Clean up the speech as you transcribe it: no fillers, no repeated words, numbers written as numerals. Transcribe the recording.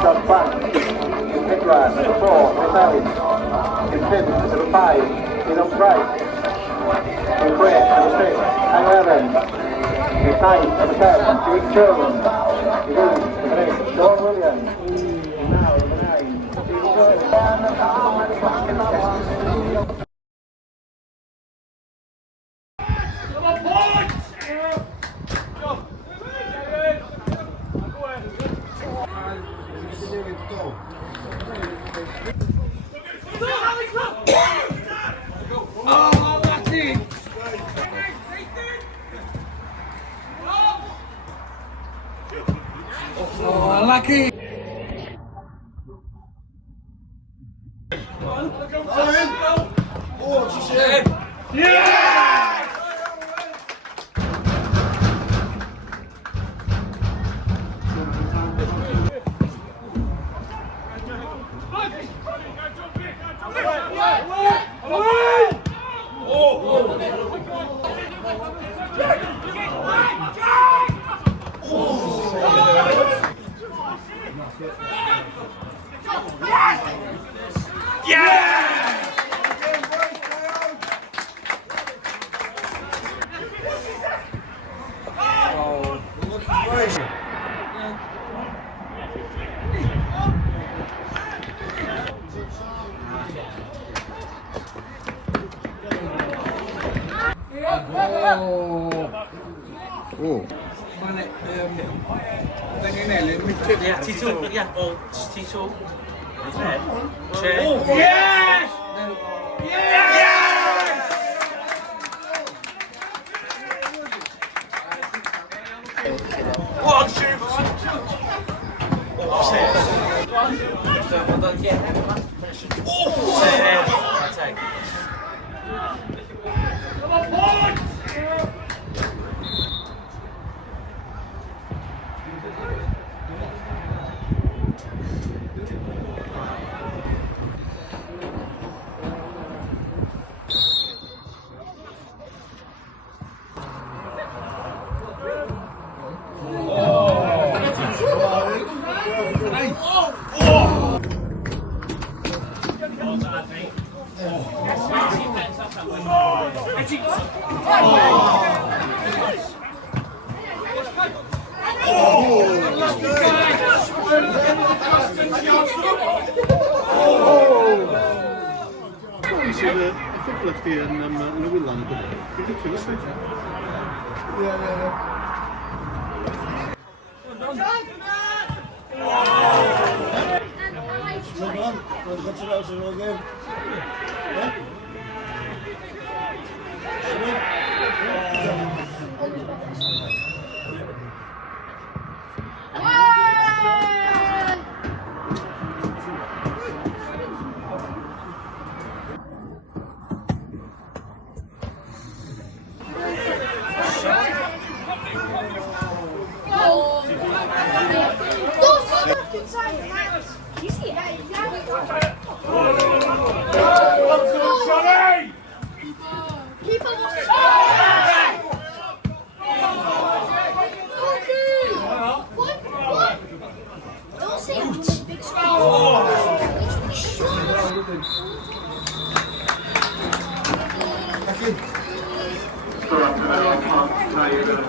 shot back. In Midland, number 4, Felinheli. In 5th, number 5, in upright. In Queen, number 6, 11. In 9th, number 10, Jake Children. In 8th, number 8, Sean Williams. And now, number 9, Steve Jones. Oh, lucky! Yeah, T2. Yeah, or T2. Check. Yes! One, shoot! Oh, well done. Yeah. Oh, take. Lefty and Llewellyn, ridiculous. Så att det var tired and